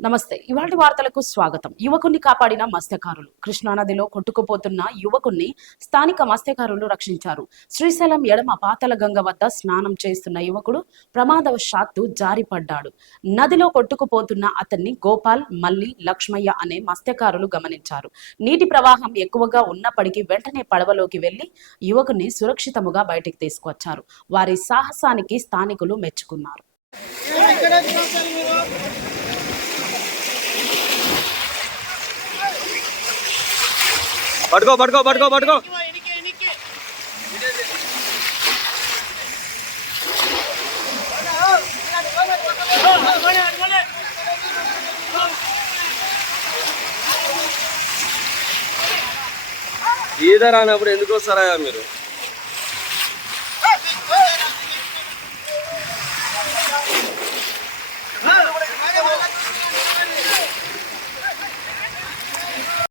నమస్తే. ఇవాటి వార్తలకు స్వాగతం. యువకుణ్ణి కాపాడిన మత్స్యకారులు. కృష్ణానదిలో కొట్టుకుపోతున్న యువకుణ్ణి స్థానిక మత్స్యకారులు రక్షించారు. శ్రీశైలం ఎడమ పాతల గంగ వద్ద స్నానం చేస్తున్న యువకుడు ప్రమాదవశాత్తు జారిపడ్డాడు. నదిలో కొట్టుకుపోతున్న అతన్ని గోపాల్ మల్లి లక్ష్మయ్య అనే మత్స్యకారులు గమనించారు. నీటి ప్రవాహం ఎక్కువగా ఉన్నప్పటికీ వెంటనే పడవలోకి వెళ్ళి యువకుని సురక్షితముగా బయటికి తీసుకొచ్చారు వారి సాహసానికి స్థానికులు మెచ్చుకున్నారు. పట్టుకో పట్టుకో పట్టుకో పట్టుకో. ఈత రానప్పుడు ఎందుకు వస్తారా మీరు?